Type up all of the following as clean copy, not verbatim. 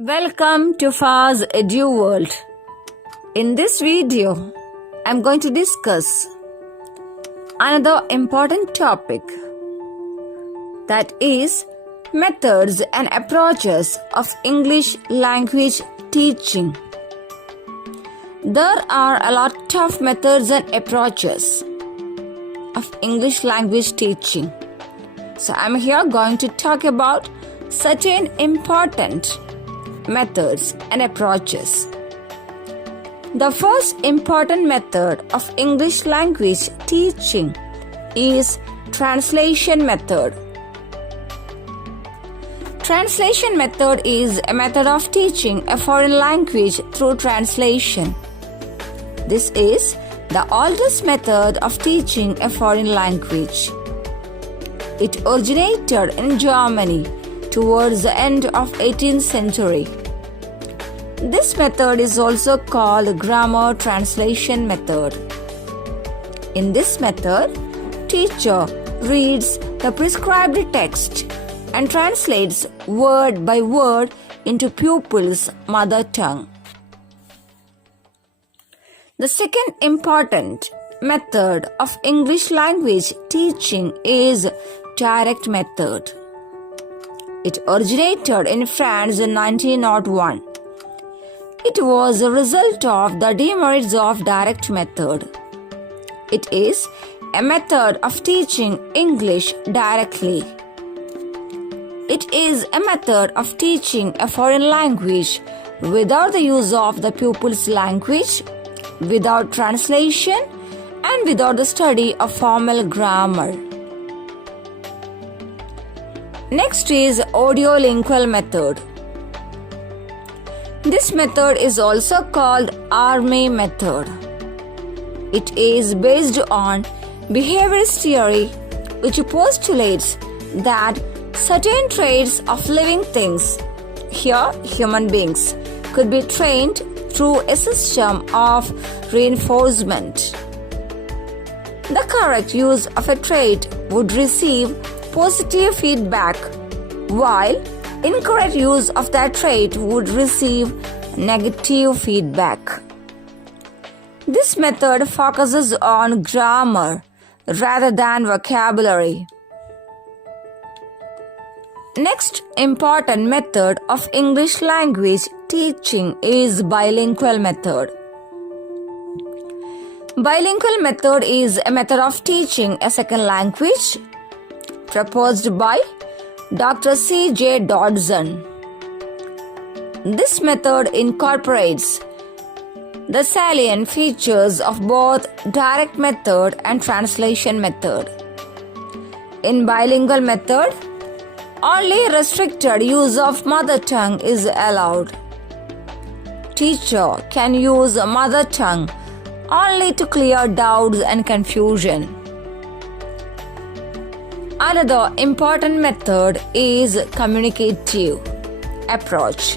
Welcome to Faz Edu World. In this video, I'm going to discuss another important topic, that is methods and approaches of English language teaching. There are a lot of methods and approaches of English language teaching. So I'm here going to talk about certain important methods and approaches. The first important method of English language teaching is translation method. Translation method is a method of teaching a foreign language through translation. This is the oldest method of teaching a foreign language. It originated in Germany towards the end of 18th century. This method is also called grammar translation method. In this method, teacher reads the prescribed text and translates word by word into pupil's mother tongue. The second important method of English language teaching is direct method. It originated in France in 1901. It was a result of the demerits of direct method. It is a method of teaching English directly. It is a method of teaching a foreign language without the use of the pupil's language, without translation, and without the study of formal grammar. Next is audiolingual method. This method is also called Army method. It is based on behaviorist theory, which postulates that certain traits of living things, here human beings, could be trained through a system of reinforcement. The correct use of a trait would receive positive feedback, while incorrect use of that trait would receive negative feedback. This method focuses on grammar rather than vocabulary. Next important method of English language teaching is bilingual method. Bilingual method is a method of teaching a second language proposed by Dr. C.J. Dodson. This method incorporates the salient features of both direct method and translation method. In bilingual method, only restricted use of mother tongue is allowed. Teacher can use mother tongue only to clear doubts and confusion. Another important method is communicative approach.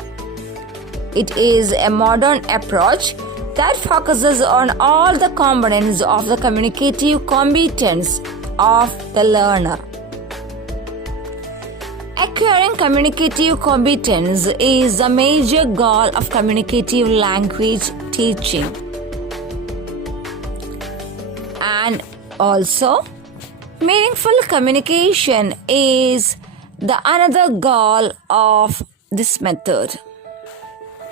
It is a modern approach that focuses on all the components of the communicative competence of the learner. Acquiring communicative competence is a major goal of communicative language teaching. And also, meaningful communication is the another goal of this method.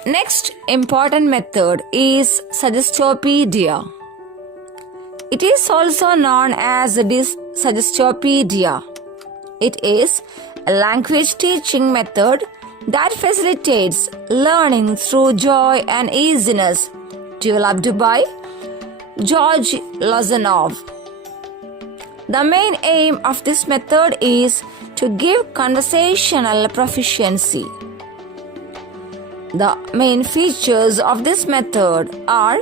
Next important method is Suggestopedia. It is also known as Suggestopedia. It is a language teaching method that facilitates learning through joy and easiness, developed by George Lozanov. The main aim of this method is to give conversational proficiency. The main features of this method are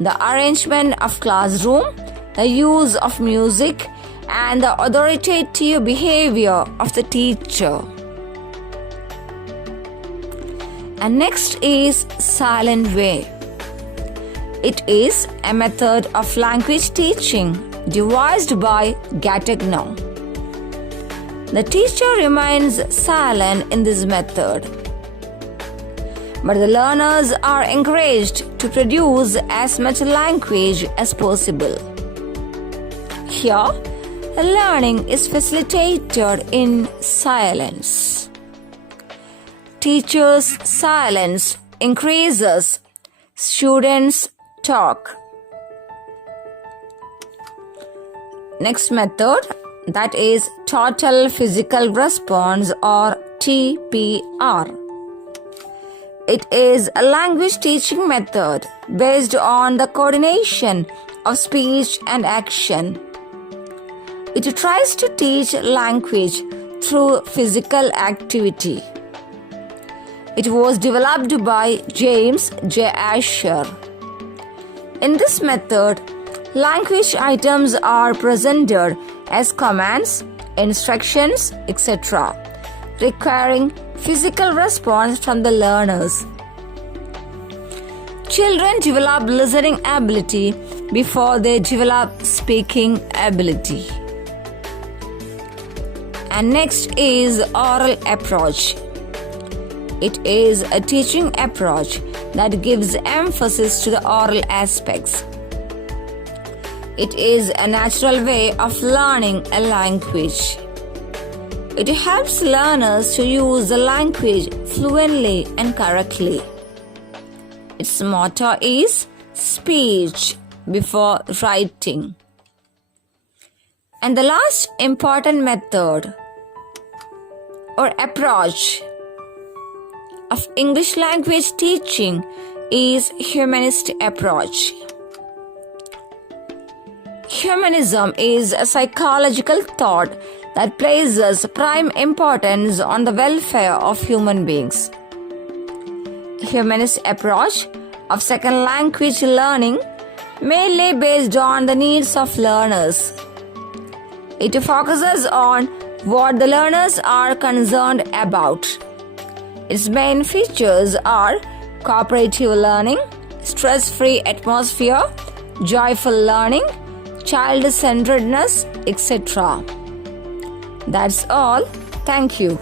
the arrangement of classroom, the use of music, and the authoritative behavior of the teacher. And next is silent way. It is a method of language teaching devised by Gattegno. The teacher remains silent in this method. but the learners are encouraged to produce as much language as possible. Here, learning is facilitated in silence. Teachers' silence increases, students talk. Next method, that is total physical response or TPR. It is a language teaching method based on the coordination of speech and action. It tries to teach language through physical activity. It was developed by James J. Asher. In this method, language items are presented as commands, instructions, etc., requiring physical response from the learners. Children develop listening ability before they develop speaking ability. And next is oral approach. It is a teaching approach that gives emphasis to the oral aspects. It is a natural way of learning a language. It helps learners to use the language fluently and correctly. Its motto is speech before writing. And the last important method or approach of English language teaching is humanist approach. Humanism is a psychological thought that places prime importance on the welfare of human beings. Humanist approach of second language learning mainly based on the needs of learners. It focuses on what the learners are concerned about. Its main features are cooperative learning, stress-free atmosphere, joyful learning, child-centeredness, etc. That's all. Thank you.